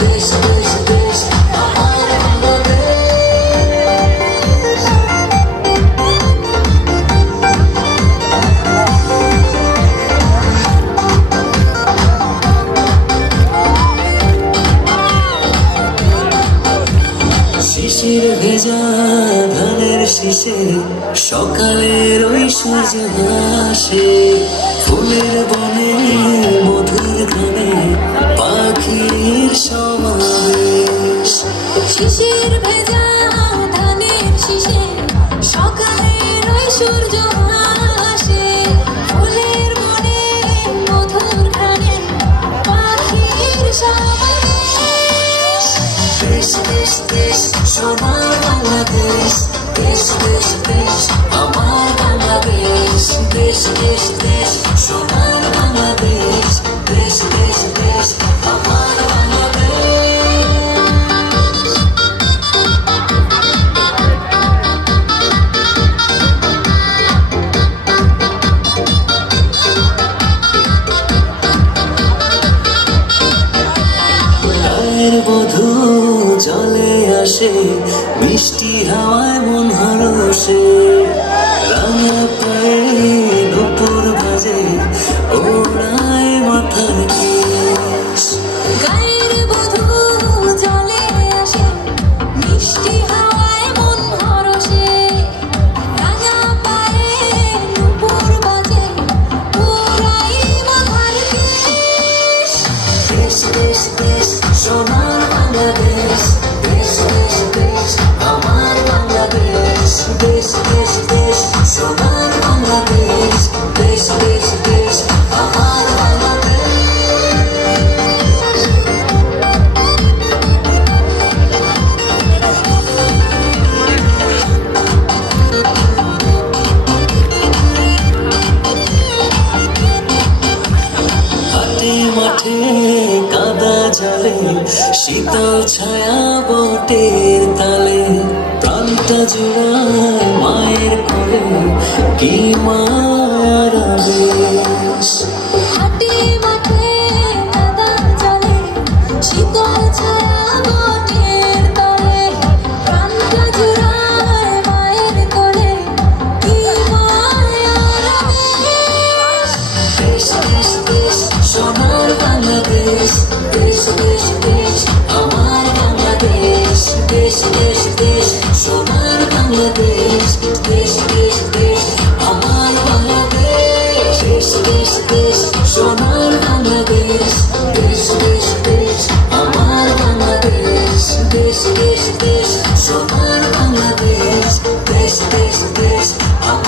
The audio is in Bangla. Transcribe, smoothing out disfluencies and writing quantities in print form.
দেশ দেশ দেশ আমার বাংলাদেশ। শিশির ভেজা ধানের শীষে সকালের ওই সূর্য হাসে, ফুলের বনে মধুর গানে পাখির সমাবেশ। শিশির ভেজা ধানের শীষে সকালের ওই সূর্য হাসে, ফুলের বনে মধুর গানে পাখির সমাবেশ। দেশ দেশ দেশ সোনার বাংলাদেশ, দেশ দেশ দেশ আমার বাংলাদেশ। দেশ দেশ দেশ সোনার বাংলাদেশ, দেশ দেশ দেশ আমার বাংলাদেশ। গায়ের বধূ জলে আসে, মিষ্টি হাওয়ায় মন হরসে, রাঙা পায়ে নূপুর বাজে, ওড়ায় মাথার কেশ। গায়ের বধূ জলে আসে, মিষ্টি হাওয়ায় মন হরসে, রাঙা পায়ে নূপুর বাজে, ওড়াই মাথার কেশ। দেশ দেশ দেশ সোনার বাংলাদেশ, দেশ দেশ দেশ আমার বাংলাদেশ। দেশ দেশ দেশ সোনার বাংলাদেশ, দেশ দেশ দেশ আমার বাংলাদেশ। হাটে মাঠে কাদা জলে, শীতল ছায়া বটের তালে, প্রাণটা জোড়ায় মায়ের কোলে, কি মার আবেশ। হাটে মাঠে কাদা জলে, শীতল ছায়া বটের তলে, প্রাণটা জুড়ায় মায়ের কোলে, কি মায়ার আবেশ। দেশ দেশ দেশ সোনার বাংলাদেশ, দেশ দেশ দেশ আমার বাংলাদেশ। দেশ দেশ দেশ সোনার বাংলাদেশ, দেশ দেশ দেশ আমার বাংলাদেশ। দেশ দেশ দেশ সোনার বাংলাদেশ, দেশ দেশ দেশ আমার বাংলাদেশ। দেশ দেশ দেশ সোনার